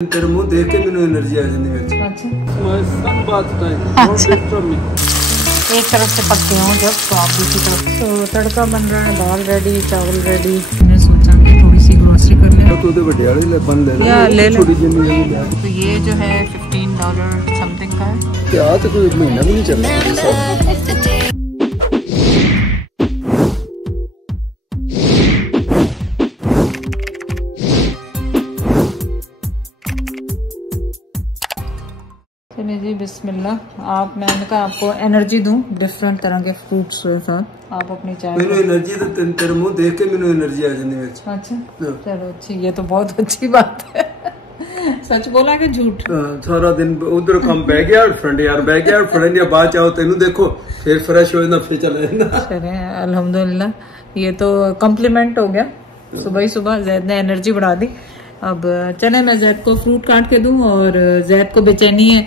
तेरे मुंह देख के मैंने एनर्जी आ जाती है। अच्छा एक तरफ से पकते हूँ जब तो आप दूसरी तरफ। तो तड़का बन रहा है, दाल रेडी, चावल रेडी। मैं सोचा कि थोड़ी सी ग्रोसरी कर लें। तो ले ले छोटी तो ये जो है $15 समथिंग का है। क्या तो कोई महीना भी नहीं चल रहा। जी बिस्मिल्लाह। आप मैंने कहा आपको एनर्जी दूं डिफरेंट तरह के फ्रूट्स के साथ। आप अपनी चाय मैंने एनर्जी तो तेरे मुंह देख के मैंने एनर्जी आ जाती है। अच्छा चलो अच्छी, ये तो बहुत अच्छी बात है। सच बोला कि झूठ? सारा दिन उधर काम बह गया फ्रेंड यार बह गया फ्रेंड या बात चाहो तेनू देखो फिर फ्रेश हो जाना फिर चले जाना। चले अल्हम्दुलिल्लाह, ये तो कॉम्प्लीमेंट हो गया। सुबह ही सुबह जैद ने एनर्जी बढ़ा दी। अब चले मैं जैद को फ्रूट काट के दूं और जैद को बेचैनी है।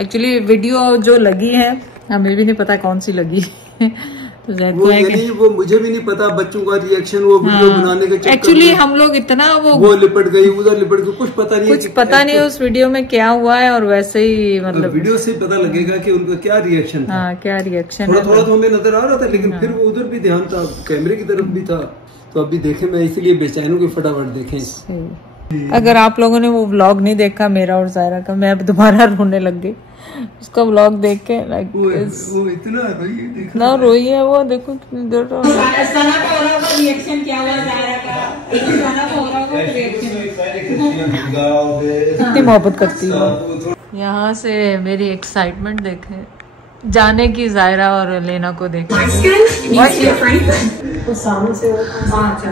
एक्चुअली वीडियो जो लगी है हमें भी नहीं पता कौन सी लगी तो जैद को है कि वो मुझे भी नहीं पता बच्चों का रिएक्शन वो वीडियो बनाने के चक्कर एक्चुअली हम लोग इतना वो लिपट गई उधर लिपट गई कुछ पता नहीं उस वीडियो में क्या हुआ है। और वैसे ही मतलब वीडियो से पता लगेगा कि उनका क्या रिएक्शन था। हाँ क्या रिएक्शन थोड़ा तो हमें नजर आ रहा था लेकिन फिर वो उधर भी ध्यान था कैमरे की तरफ भी था। तो अभी देखे मैं इसलिए बेचैन हूँ कि फटाफट देखें। अगर आप लोगों ने वो व्लॉग नहीं देखा मेरा और जायरा का, मैं अब दोबारा रोने लग गई उसका व्लॉग देख के। लाइक वो इतना रोई है वो, देखो कितनी देर कितनी मोहब्बत करती है। यहाँ से मेरी एक्साइटमेंट देखे जाने की जायरा और लेना को देखे। उसामा से अच्छा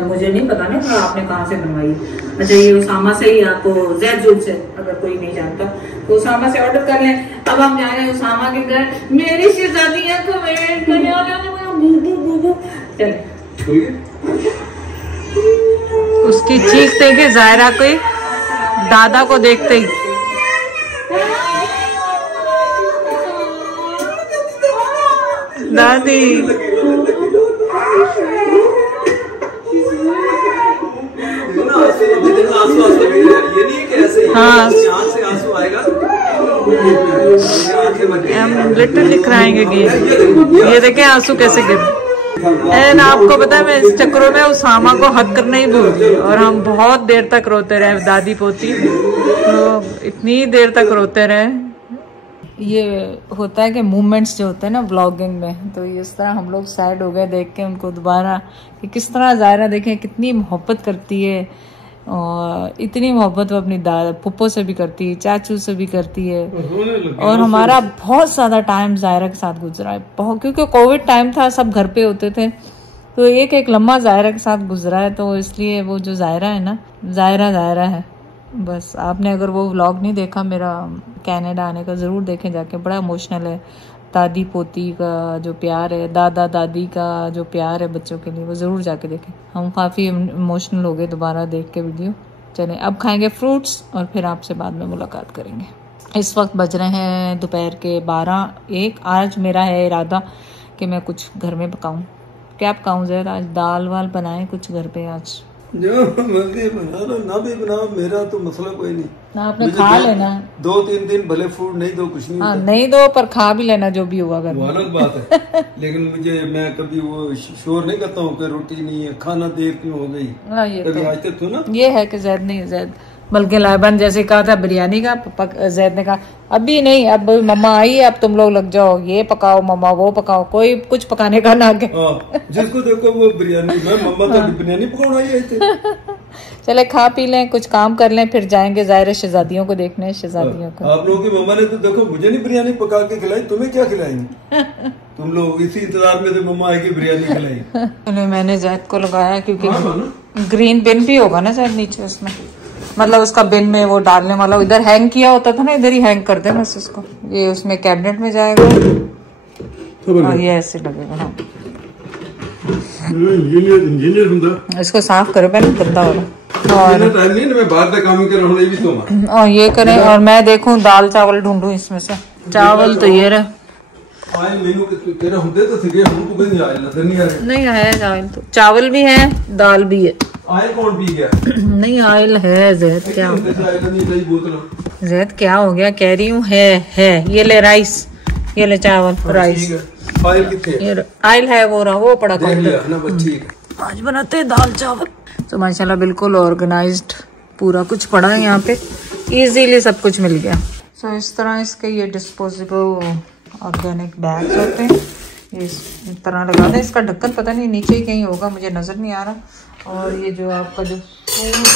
मुझे नहीं पता ना तो आपने कहाँ से बनवाई। अच्छा ये उसामा से ही आपको ज़ैद से, अगर कोई नहीं जानता तो उसामा से ऑर्डर कर लें। अब हम जा रहे हैं उसामा के घर। मेरी शहजादियाँ को वेट करने वाले चले। उसकी चीख देखे जायरा को दादा को देखते ही दादी हाँ हम लिटरली क्राइंग अगेन। ये देखें आंसू कैसे गिर। एंड आपको पता है मैं इस चक्करों में उसामा को हक करना ही भूल गई और हम बहुत देर तक रोते रहे दादी पोती। तो इतनी देर तक रोते रहे। ये होता है कि मूवमेंट्स जो होते हैं ना व्लॉगिंग में, तो इस तरह हम लोग सैड हो गए देख के उनको दोबारा कि किस तरह जायरा देखें कितनी मोहब्बत करती है। और इतनी मोहब्बत वो अपनी पुप्पो से भी करती है, चाचू से भी करती है। और हमारा बहुत ज़्यादा टाइम जायरा के साथ गुजरा है बहुत, क्योंकि कोविड टाइम था सब घर पे होते थे तो एक लम्हा जायरा के साथ गुजरा है। तो इसलिए वो जो जायरा है ना जायरा है बस। आपने अगर वो व्लॉग नहीं देखा मेरा कनाडा आने का ज़रूर देखें जाके, बड़ा इमोशनल है। दादी पोती का जो प्यार है, दादा दादी का जो प्यार है बच्चों के लिए, वो ज़रूर जाके देखें। हम काफ़ी इमोशनल हो गए दोबारा देख के वीडियो। चलें अब खाएंगे फ्रूट्स और फिर आपसे बाद में मुलाकात करेंगे। इस वक्त बज रहे हैं दोपहर के 12-1। आज मेरा है इरादा कि मैं कुछ घर में पकाऊँ। क्या पकाऊँ ज़रा? आज दाल वाल बनाएं कुछ घर पे। आज जो मर्जी बना लो ना भी बनाओ मेरा तो मसला कोई नहीं। ना आपने खा लेना 2-3 दिन भले फूड नहीं दो कुछ नहीं। हाँ नहीं दो पर खा भी लेना जो भी हुआ घर में। वो अलग बात है लेकिन मैं कभी वो शोर नहीं करता हूँ कि रोटी नहीं है खाना देर क्यों हो गई। कभी आज तक तो ना ये है कि जैद नहीं जैद बल्कि लाइबन जैसे कहा था बिरयानी का, जैद ने कहा अभी नहीं, अब मम्मा आई है अब तुम लोग लग जाओ, ये पकाओ मम्मा वो पकाओ, कोई कुछ पकाने का ना के जिसको देखो वो बिरयानी। मैं मम्मा तो बिरयानी पकाने आई थे। चले खा पी लें कुछ काम कर लें फिर जाएंगे जाहिर है शहजादियों को देखने। शहजादियों को आप लोगों की मम्मा ने तो देखो मुझे नहीं बिरयानी पका के खिलाई, तुम्हें क्या खिलाएंगे? तुम लोग इसी इंतजार में थे मम्मा आएगी बिरयानी खिलाई। मैंने जैद को लगाया क्योंकि ग्रीन बिन भी होगा ना शायद नीचे उसमें, मतलब उसका बिन में वो डालने वाला इधर हैंग किया होता था ना, इधर ही हैंग कर दे बस इसको। ये उसमें कैबिनेट में जाएगा और ये ऐसे लगेगा। हाँ इसको साफ करो पहले गंदा हो रहा। और ये करें और मैं देखूं दाल चावल ढूंढूं इसमें से। चावल तो ये रहे नहीं है चावल, तो चावल भी है दाल भी है। आयल कौन पी गया? नहीं ऑयल है जैद, क्या हो गया जैद, क्या हो गया कह रही हूँ, है ये ले राइस, ये ले चावल राइस, आयल कितने? आयल है वो पड़ा ठीक। आज बनाते हैं दाल चावल। तो माशाल्लाह बिल्कुल ऑर्गेनाइज्ड पूरा कुछ पड़ा है यहाँ पे, इजीली सब कुछ मिल गया। सो इस तरह इसके ये डिस्पोजेबल ऑर्गेनिक बैग्स होते हैं, इस तरह लगा दें। इसका ढक्कन पता नहीं नीचे ही कहीं होगा, मुझे नज़र नहीं आ रहा। और ये जो आपका जो फ्रूट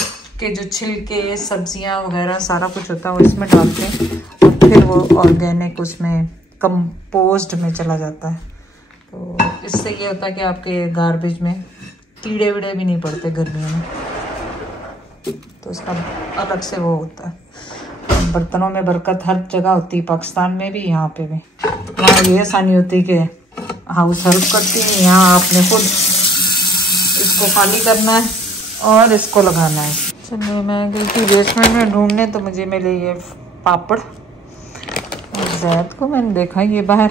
के जो छिलके सब्जियां वगैरह सारा कुछ होता है वो इसमें डालते हैं और फिर वो ऑर्गेनिक उसमें कंपोस्ट में चला जाता है। तो इससे ये होता है कि आपके गार्बेज में कीड़े वीड़े भी नहीं पड़ते गर्मियों में, तो इसका अलग से वो होता है। बर्तनों में बरकत हर जगह होती है, पाकिस्तान में भी, यहाँ पे भी। वहाँ ये आसानी होती कि हाउस हेल्प करती है, यहाँ आपने खुद इसको खाली करना है और इसको लगाना है। चलिए मैं गई थी बेसमेंट में ढूंढने, तो मुझे मिले ये पापड़। जैद को मैंने देखा ये बाहर,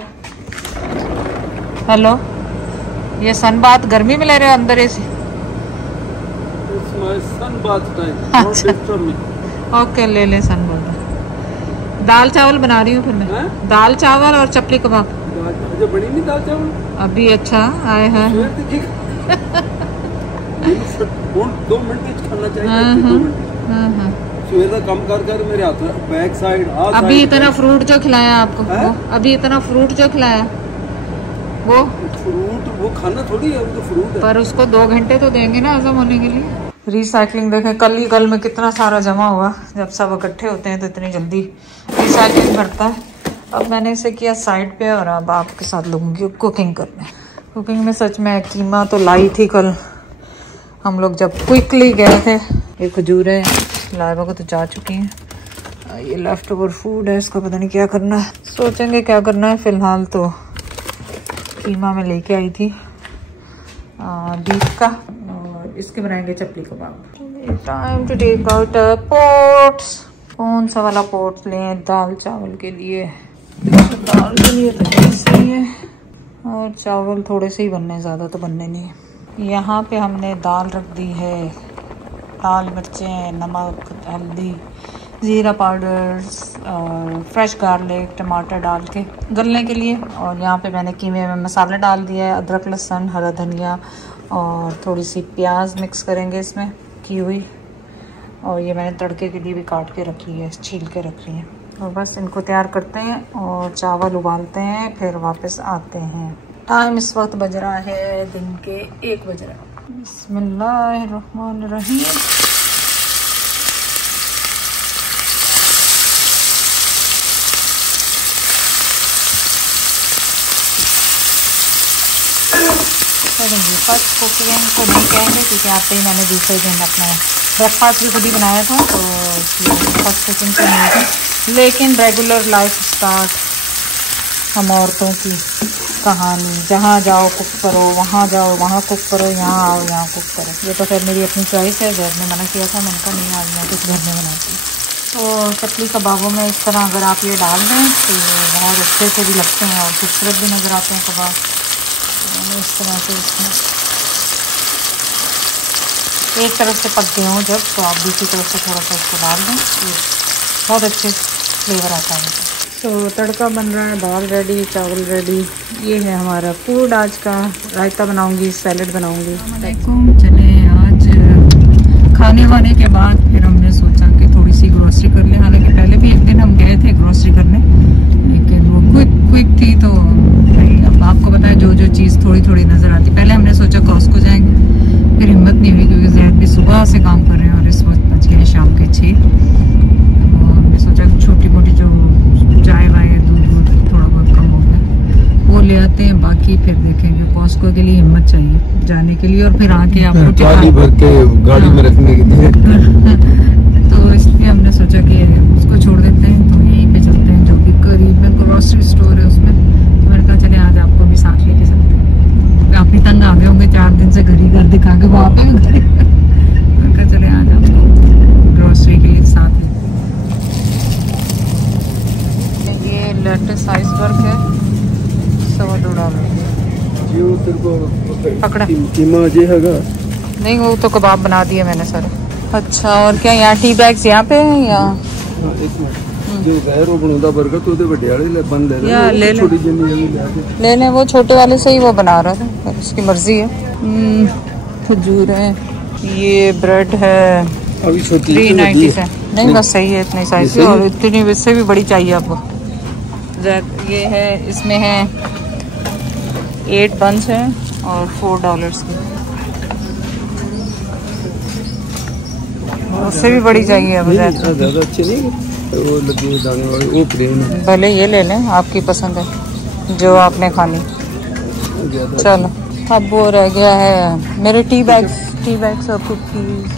हेलो ये सन बात गर्मी में ले रहे हो अंदर ऐसे? ओके ले ले सन बात। दाल चावल बना रही हूँ फिर मैं, दाल चावल और चपली कबाब। बनी नहीं दाल चावल अभी? अच्छा आए हैं 2 मिनट खाना चाहिए। सवेरे कम कर मेरे हाथ बैक साइड। अभी इतना फ्रूट जो खिलाया आपको, अभी इतना फ्रूट जो खिलाया वो फ्रूट, वो खाना थोड़ी है, वो तो फ्रूट है। पर उसको 2 घंटे तो देंगे ना हजम होने के लिए। रिसाइकलिंग देखें, कल में कितना सारा जमा हुआ, जब सब इकट्ठे होते हैं तो इतनी जल्दी रिसाइकलिंग करता है। अब मैंने इसे किया साइड पे और अब आपके साथ लगूंगी कुकिंग करने। कुकिंग में सच में कीमा तो लाई थी कल हम लोग जब क्विकली गए थे। ये खजूर है, लाइबा को तो जा चुकी हैं। ये लेफ्ट ओवर फूड है, इसका पता नहीं क्या करना है, सोचेंगे क्या करना है। फिलहाल तो कीमा में लेके आई थी बीफ का, और इसके बनाएंगे chapli kebab. Time to take out pots. कौन सा वाला पोट लें दाल चावल के लिए? दाल के लिए तो सही है, और चावल थोड़े से ही बनने, ज़्यादा तो बनने नहीं। यहाँ पे हमने दाल रख दी है, लाल मिर्चें, नमक, हल्दी, ज़ीरा पाउडर और फ्रेश गार्लिक, टमाटर डाल के गलने के लिए। और यहाँ पे मैंने कीमे में मसाला डाल दिया है, अदरक, लहसुन, हरा धनिया और थोड़ी सी प्याज मिक्स करेंगे इसमें की हुई। और ये मैंने तड़के के लिए भी काट के रखी है, छील के रखी है। और बस इनको तैयार करते हैं और चावल उबालते हैं, फिर वापस आते हैं। टाइम इस वक्त बज रहा है दिन के 1 बज रहा है। बिस्मिल्लाहिर्रहमानिर्रहीम। फर्स्ट कुकिंग को नहीं कहेंगे क्योंकि आते ही मैंने दूसरे दिन अपना ब्रेकफास्ट भी खुद ही बनाया था, तो फर्स्ट कुकिंग तो नहीं थी। लेकिन रेगुलर लाइफ स्टार्ट हम औरतों की कहानी, जहाँ जाओ कुक करो, वहाँ जाओ वहाँ कुक करो, यहाँ आओ यहाँ कुक करो। ये तो फिर मेरी अपनी चॉइस है, घर में मना किया था, मैंने कहा नहीं आज मैं कुछ घर में बनाती हूँ। तो चपली कबाबों में इस तरह अगर आप ये डाल दें तो ये बहुत अच्छे से भी लगते हैं और खूबसूरत भी नज़र आते हैं कबाब। तो इस तरह से इसमें एक तरफ से पक गए हों जब, तो आप दूसरी तरफ से थोड़ा सा इसको डाल दें, तो बहुत अच्छे फ्लेवर आता है। तो तड़का बन रहा है, दाल रेडी, चावल रेडी। ये है हमारा फूड आज का। रायता बनाऊंगी, सैलेड बनाऊंगी। चले आज खाने वाने के बाद फिर हमने सोचा कि थोड़ी सी ग्रोसरी कर लें। हालांकि पहले भी एक दिन हम गए थे ग्रोसरी करने, लेकिन वो क्विक थी, तो अब आपको पता है जो चीज़ थोड़ी थोड़ी नज़र आती। पहले हमने सोचा कॉस्को जाएंगे, फिर हिम्मत नहीं हुई क्योंकि जैद भी सुबह से काम कर रहे हैं और इस वक्त बज गए शाम के 6। तो हमने सोचा छोटी मोटी जो चाय वाय दूध थोड़ा बहुत कम हो गया वो ले आते हैं, बाकी फिर देखेंगे। कॉस्को के लिए हिम्मत चाहिए जाने के लिए, और फिर आके आपको ट्रॉली भर के गाड़ी में रखने के लिए तो इसलिए हमने सोचा कि उसको छोड़ देते हैं, तो यहीं पे चलते हैं जो कि करीब में ग्रोसरी स्टोर है उसमें। तो मैंने कहा चले आज आपको भी साथ लेके चलते हैं। आप भी तंग आ गए होंगे 4 दिन से घर ही घर दिखा के वहाँ पे। मैंने कहा चले आज आपको ग्रोसरी के लिए साथ ये लेटेस्ट आइसबर्ग है, $100 पकड़ा। कीमा जे हैगा नहीं, वो तो कबाब बना दिए मैंने सारे। अच्छा, और क्या यहाँ टी बैग्स यहाँ पे हैं या जो गैर वो बनता बर्गर तो बड़े वाले बन ले या ले ले छोटी जिन्नी ले लें, वो छोटे वाले से ही वो बना रहा था, उसकी मर्जी है। खजूर है, ये ब्रेड है अभी छोटी 390 से। नहीं बस सही है इतनी साइज की, और इतनी इससे भी बड़ी चाहिए आपको। ये है, इसमें है 8 बंस है और $4 की, उससे भी बड़ी चाहिए मुझे। ज्यादा अच्छे नहीं वो लगे दाने वाले, वो प्लेन है। भले ये ले लें, आपकी पसंद है जो आपने खानी। चलो, अब वो रह गया है मेरे टी बैग्स और कुकीज।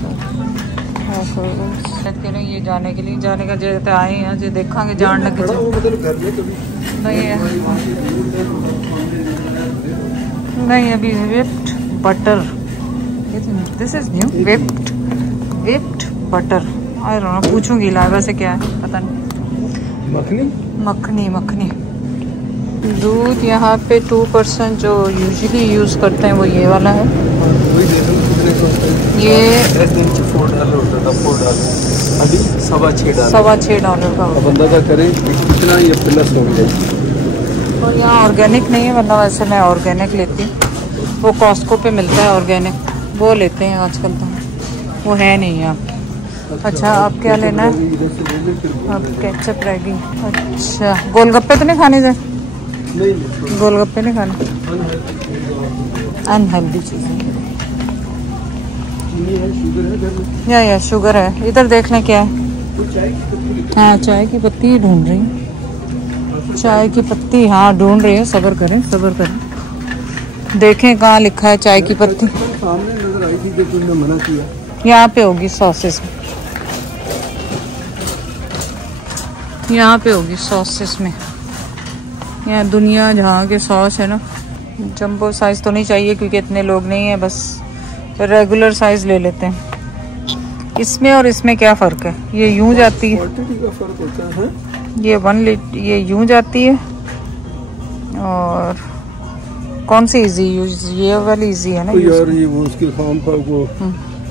ये जाने के लिए, जाने का जैसे आए हैं जो देखेंगे जान लगे नहीं अभी whipped butter, this is new, whipped butter, I don't know, पूछूंगी लाइबा से क्या है पता नहीं। मखनी दूध यहाँ पे 2% जो यूजुअली यूज करते हैं वो ये वाला है। ये $4 होता था, $4 अभी $6.25 का बंदा का करे इतना ये प्लस हो गया। और यहाँ ऑर्गेनिक नहीं है, वरना वैसे मैं ऑर्गेनिक लेती हूँ, वो कॉस्को पे मिलता है ऑर्गेनिक, वो लेते हैं आजकल तो, वो है नहीं यहाँ। अच्छा, आप क्या लेना है? अब केचप रहेगी। अच्छा, गोलगप्पे तो नहीं खाने थे? गोलगप्पे नहीं खाने, अनहेल्दी चीज़ें। या शुगर है, इधर देख लें क्या है। हाँ, चाय की पत्ती ढूंढ रही हूँ, चाय की पत्ती, हाँ ढूंढ रही है। सब्र करें देखें कहाँ लिखा है चाय की पत्ती। सामने नजर आई थी, तुमने मना किया। यहाँ पे होगी सॉसेस में, यहाँ पे होगी सॉसेस में। यहाँ दुनिया जहाँ के सॉस है ना, जंबो साइज तो नहीं चाहिए क्योंकि इतने लोग नहीं है, बस रेगुलर साइज ले लेते हैं। इसमें और इसमें क्या फ़र्क है? ये यूं जाती है, ये 1 लीटर, ये यूं जाती है। और कौन सी इजी यूज? ये वाली इजी है ना यार, ये वो उसके खाम पर वो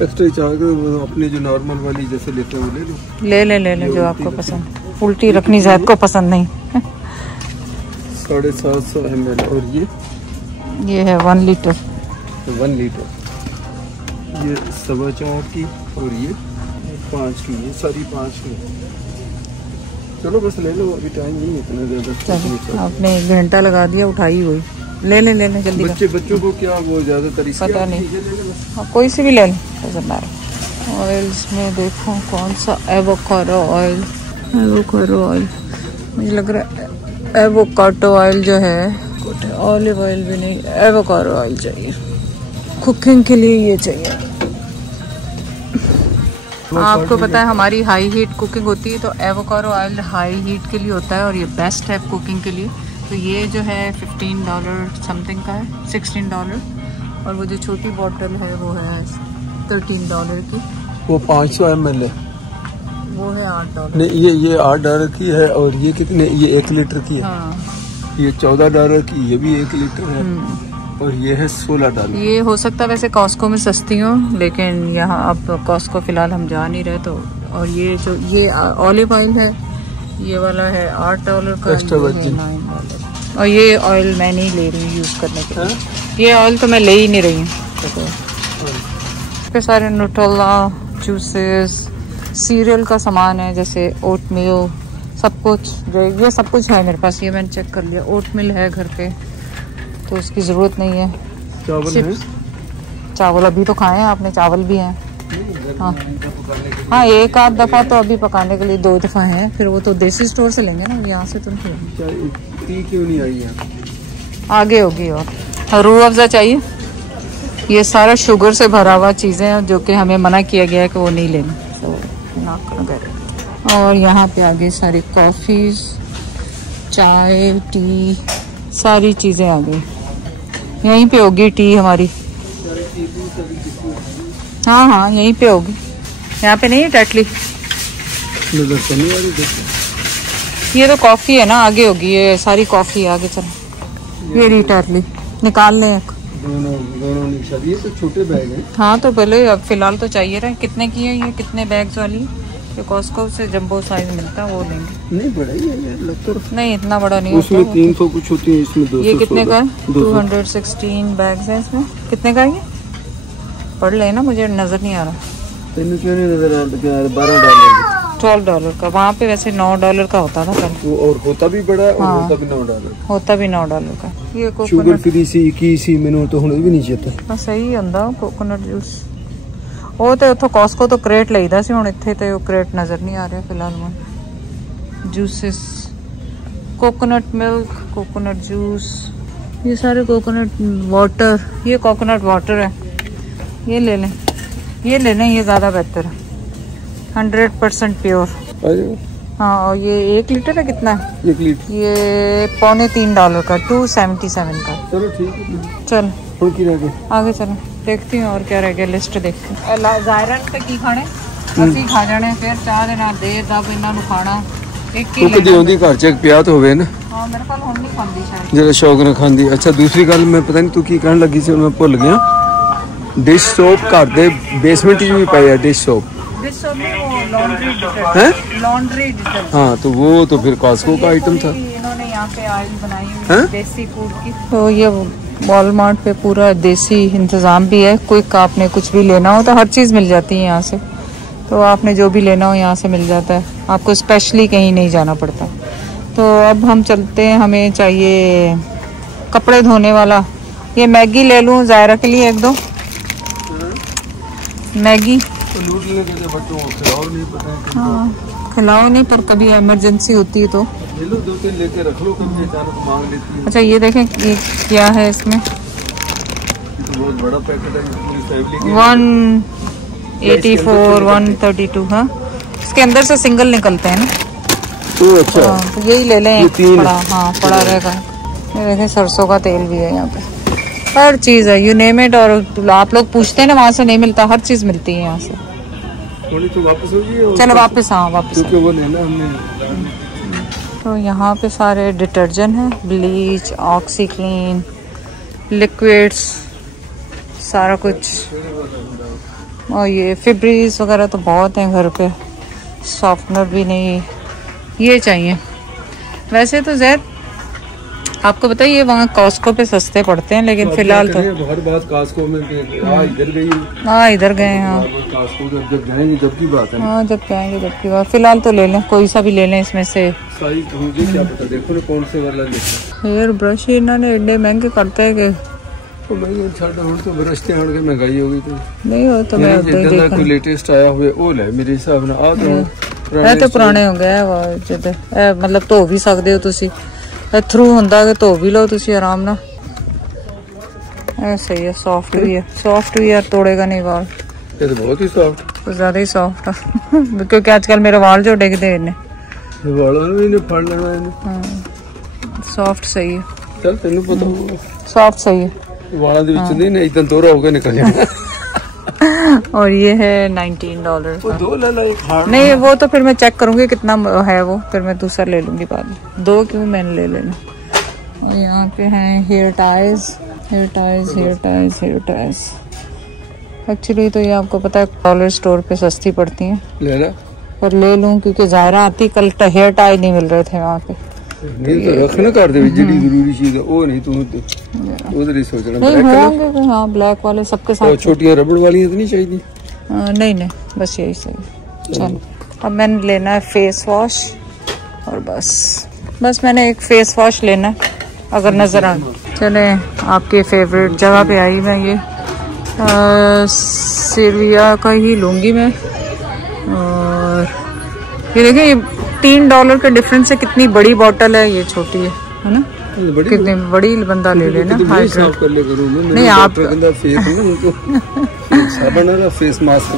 एक्स्ट्रा चार्ज अपने जो नॉर्मल वाली जैसे लेते हैं वो ले लो जो आपको पसंद। उल्टी रखनी ज़्यादा को पसंद नहीं। 750 ml। और ये है 1 लीटर, ये 4.25 की, और ये 5 की, ये सारी 5 की। चलो बस ले लो, अभी टाइम नहीं है इतना ज्यादा। आपने 1 घंटा लगा दिया, उठाई हुई। ले लें जल्दी। बच्चों को क्या वो ज्यादातर पता नहीं, कोई सी भी ले लें। ऑयल्स में देखो कौन सा, एवोकाडो ऑयल, मुझे लग रहा है एवोकाडो ऑयल जो है, ऑलिव ऑयल भी नहीं, एवोकाडो ऑयल चाहिए कुकिंग के लिए, ये चाहिए। आपको पता है हमारी हाई हीट कुकिंग होती है, तो एवोकाडो ऑयल हाई हीट के लिए होता है और ये बेस्ट है कुकिंग के लिए। तो ये जो है $15 समथिंग का है, $16, और वो जो छोटी बोतल है वो है $13 की। वो 500 ml है, वो है $8। नहीं, ये $8 की है, और ये कितने, ये 1 लीटर की है। हाँ। ये $14 की, ये भी 1 लीटर है, और ये है $16। ये हो सकता है वैसे कॉस्को में सस्ती हो, लेकिन यहाँ अब कॉस्को फिलहाल हम जा नहीं रहे तो। और ये जो ये ऑलिव ऑयल है, ये वाला है $8 का, एक्स्ट्रा वर्जिन। और ये ऑयल मैं नहीं ले रही हूँ यूज करने के लिए, ये ऑयल तो मैं ले ही नहीं रही हूँ। पे सारे न्यूट्रेला, जूसेस, सीरियल का सामान है, जैसे ओटमील, सब कुछ, ये सब कुछ है मेरे पास। ये मैंने चेक कर लिया, ओटमील है घर पे, तो उसकी ज़रूरत नहीं है। चावल अभी तो खाए हैं आपने, चावल भी हैं। हाँ, 1 आध दफ़ा तो अभी पकाने के लिए 2 दफ़ा हैं, फिर वो तो देसी स्टोर से लेंगे ना, यहाँ से तो नहीं। क्यों नहीं आई है? आगे होगी। और रूह अफ़ज़ा चाहिए। ये सारा शुगर से भरा हुआ चीज़ें हैं जो कि हमें मना किया गया है कि वो नहीं लेनी, और यहाँ पे आगे सारी कॉफ़ीज़, चाय, टी, सारी चीज़ें आ गई। यहीं पे होगी टी हमारी। हाँ, यहीं पे होगी। यहाँ पे नहीं है टैटली, ये तो कॉफ़ी है ना, आगे होगी। ये सारी कॉफ़ी आगे। चलो, ये रही टैटली, निकाल लें एक। दोनों निशा, ये तो छोटे बैग हैं। हाँ तो पहले अब फिलहाल तो चाहिए रहे। कितने की है ये, कितने बैग्स वाली? ये कॉस्को से जंबो साइज मिलता है वो लेंगे। नहीं बड़ा ही है यार, लगता है नहीं इतना बड़ा नहीं उसमें 300 कुछ होती है, इसमें 200। ये कितने का है? 216 बैग्स है इसमें। कितने का है ये? पढ़ लेना, मुझे नजर नहीं आ रहा। तेन क्यों नहीं नजर आ रहा? $12 $12 का। वहाँ पे वैसे $9 का होता था कल। और होता भी बड़ा है और हाँ। होता भी $9। होता भी $9 का। ये शुगर कोकोनट फ्री सी की सी मैंने तो हुण भी नहीं चाहता। हाँ सही ਹੁੰਦਾ कोकोनट जूस। ਉਹ ਤੇ ਉੱਥੋਂ ਕੌਸਕੋ ਤੋਂ ਕ੍ਰੇਟ ਲਈਦਾ ਸੀ, ਹੁਣ ਇੱਥੇ ਤੇ ਉਹ ਕ੍ਰੇਟ ਨਜ਼ਰ नहीं आ रहा फिलहाल में। Juices, coconut milk, coconut juice, ये सारे कोकोनट वाटर। ये कोकोनट वाटर है, ये ले लें, ये ले लें, ये ज़्यादा बेहतर है। 100% प्योर। हाँ और ये 1 लीटर है कितना है? 1 लीटर ये $3.25 का, $2.77 का। चलो ठीक है, चल ਹੁਣ ਕੀ ਰਹਿ ਗਿਆ? आगे चलो देखती हूँ और क्या रह गया, लिस्ट देखती हूँ। ਜ਼ਾਇਰਨ ਤੇ ਕੀ ਖਾਣੇ? ਅਸੀਂ ਖਾ ਜਾਣੇ ਫਿਰ ਚਾਹ ਦੇ ਨਾਲ ਦੇ ਦਬ ਇਹਨਾਂ ਨੂੰ ਖਾਣਾ ਇੱਕ ਹੀ ਕਦੀ ਆਉਂਦੀ ਘਰ ਚ ਪਿਆ ਤਾਂ ਹੋਵੇ ਨਾ। ਹਾਂ ਮੇਰੇ ਕੋਲ ਹੁਣ ਨਹੀਂ ਖਾਂਦੀ ਸ਼ਾਇਦ, ਜਿਹੜਾ ਸ਼ੌਕ ਨਾਲ ਖਾਂਦੀ। ਅੱਛਾ ਦੂਸਰੀ ਗੱਲ ਮੈਂ ਪਤਾ ਨਹੀਂ ਤੂੰ ਕੀ ਕਹਿਣ ਲੱਗੀ ਸੀ, ਮੈਂ ਭੁੱਲ ਗਿਆ। ਡਿਸ਼ ਸੋਪ ਘਰ ਦੇ ਬੇਸਮੈਂਟ 'ਚ ਵੀ ਪਈ ਹੈ ਡਿਸ਼ ਸੋਪ। डिश सोप नहीं, वो लॉन्ड्री डिटर्जेंट। हैं? Laundry detergent. हाँ तो वो तो फिर कॉस्को का आइटम था। इन्होंने यहाँ पे ऑयल बनाई हुई हैं? है देसी फूड की। तो ये वॉलमार्ट पे पूरा देसी इंतज़ाम भी है। क्विक आपने कुछ भी लेना हो तो हर चीज़ मिल जाती है यहाँ से। तो आपने जो भी लेना हो यहाँ से मिल जाता है, आपको स्पेशली कहीं नहीं जाना पड़ता। तो अब हम चलते हैं, हमें चाहिए कपड़े धोने वाला। ये मैगी ले लूँ ज़ायरा के लिए 1-2 मैगी। तो लूट लेके तो बच्चों को खिलाओ नहीं, पता है हाँ खिलाओ नहीं, पर कभी इमरजेंसी होती है तो ले लो, 2-3 लेके रख लो, कभी अचानक मांग लेती है। अच्छा ये देखें ये क्या है इसमें, ये तो बहुत बड़ा पैकेट है, पूरी फैमिली के। 184 132। हाँ इसके अंदर से सिंगल निकलते हैं ना। तो अच्छा हाँ, तो यही ले लें ये 3 पड़ा। हाँ पड़ा रहेगा। ये देखें सरसों का तेल भी है यहाँ पे, हर चीज़ है, यू नेम इट। और आप लोग पूछते हैं ना वहाँ से नहीं मिलता, हर चीज़ मिलती है यहाँ से। थोड़ी तो वापस होगी। चलो वापस, हाँ वापस। क्योंकि वो लेना हमने। तो यहाँ पे सारे डिटर्जेंट हैं, ब्लीच, ऑक्सीक्लीन, लिक्विड्स, सारा कुछ। और ये फिब्रीज वगैरह तो बहुत हैं घर पे, सॉफ्टनर भी नहीं। ये चाहिए वैसे तो जैद आपको पता है ये वहाँ कॉस्को पे सस्ते पड़ते हैं, लेकिन फिलहाल तो हर बात कॉस्को में इधर गई। हाँ इधर गए हैं। हाँ कॉस्को जब जाएंगे जब की बात है। हाँ जब जाएंगे जब की बात। फिलहाल तो ले लें, कोई सा भी ले लें इसमें से। साइज मुझे क्या पता, देखो ना कौन से वाला लेते। हेयर ब्रश इन्होंने एडे महंगे करते हैं कि तो मैं छाड़ा हूं तो ब्रश ते आण के महंगाई हो गई। तो नहीं हो तो मैं उधर ही देखा। कोई लेटेस्ट आया हुए ओ ले मेरे हिसाब ਨਾਲ ਆ ਇਹ ਤਾਂ ਪੁਰਾਣੇ ਹੋ ਗਏ ਵਾ ਜਿੱਦ ਮਤਲਬ ਧੋ ਵੀ ਸਕਦੇ ਹੋ ਤੁਸੀਂ, ਥਰੂ ਹੁੰਦਾ ਕਿ ਧੋ ਵੀ ਲਓ ਤੁਸੀਂ ਆਰਾਮ ਨਾਲ। ਇਹ ਸਹੀ ਹੈ, ਸੌਫਟ ਵੀ ਹੈ, ਸੌਫਟ ਵੀ यार तोड़ेगा नहीं वाल। ये तो बहुत ही सॉफ्ट, तो ज्यादा ही सॉफ्ट है क्योंकि आजकल मेरे वाल जो डिगते हैं ਵਾਲਾਂ ਨੂੰ ਇਹਨੇ ਫੜ ਲੈਣਾ ਇਹਨੇ। हाँ सॉफ्ट सही है, ਚੱਲ ਤੈਨੂੰ ਪਤਾ ਹੋਊਗਾ सॉफ्ट सही है। ਵਾਲਾਂ ਦੇ ਵਿੱਚ ਨਹੀਂ ਇਦਾਂ ਦੋਹਰਾ ਹੋ ਕੇ ਨਿਕਲ ਜਾਣਾ। और ये है $19 वो 2 ले ला, एक हार्ड। नहीं वो तो फिर मैं चेक करूंगी कितना है वो, फिर मैं दूसरा ले लूंगी बाद में। 2 क्यों मैंने ले लेना। और यहाँ पे हैं hair ties, hair ties, hair ties, hair ties. Actually तो ये आपको पता है डॉलर स्टोर पे सस्ती पड़ती हैं, ले ला। पर ले लूँ क्योंकि ज़ायरा आती कल हेयर टाई नहीं मिल रहे थे वहाँ पे। नहीं तो रखना कर दे जिड़ी जरूरी चीज है वो नहीं, तू उधर ही सोचना। नहीं होंगे हाँ ब्लैक वाले सबके साथ। छोटियां रबड़ वाली तो नहीं चाहिए। नहीं नहीं बस यही सही। चलो अब मैंने लेना है फेस वॉश और बस मैंने एक फेस वॉश लेना है अगर नजर आ। चले आपके फेवरेट जगह पे आई मैं, ये सिविया का ही लूंगी मैं। और ये देखिए ये $3 के डिफरेंस से कितनी बड़ी बोतल है, ये छोटी है ना, कितनी बड़ी बंदा ले लेना। हाइड्रेट नहीं आप फेस मास्क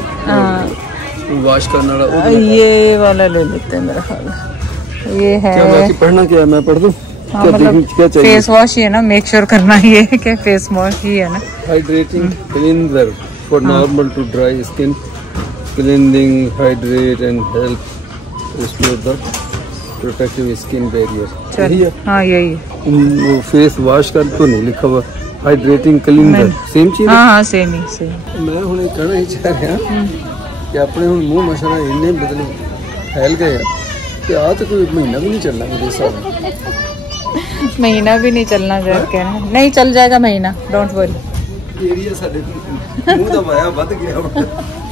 वॉश करने वाला ये वाला ले लेते हैं मेरा ख्याल। ये है पढ़ना क्या है, मैं पढ़ दूं। हाँ मतलब फेस वॉश ही है ना, मेक श्योर करना ही है कि फेस वॉश ही है ना। Hydrating cleanser for normal to dry skin, cleaning hydrate and help restore the protective skin barrier. हाँ यही है। वो फेस वॉश कर तो नहीं लिखा हुआ, हाइड्रेटिंग क्लीनर सेम चीज। हाँ हाँ सेम ही सेम। मैं हुणे कहना ही चाह रहा कि अपने हुण मुंह मसाला इन्ने मतलब फैल गए कि आ तो कोई महीना भी नहीं चलना मेरे हिसाब। महीना भी नहीं चलना जैद कह रहे हैं। नहीं चल जाएगा महीना, डोंट वरी। एरिया साडे मुंह दा वाया वध गया।